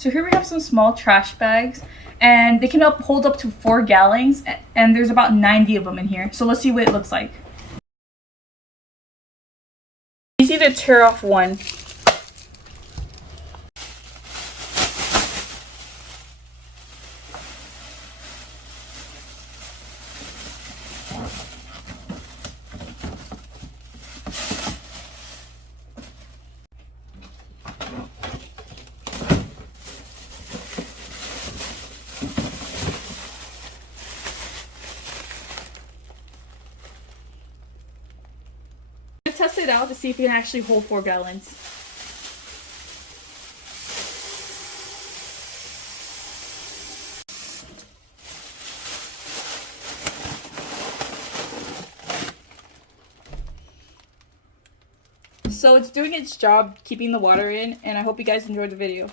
So here we have some small trash bags, and they can hold up to 4 gallons, and there's about 90 of them in here. So let's see what it looks like. Easy to tear off one. Test it out to see if it can actually hold 4 gallons. So it's doing its job keeping the water in, and I hope you guys enjoyed the video.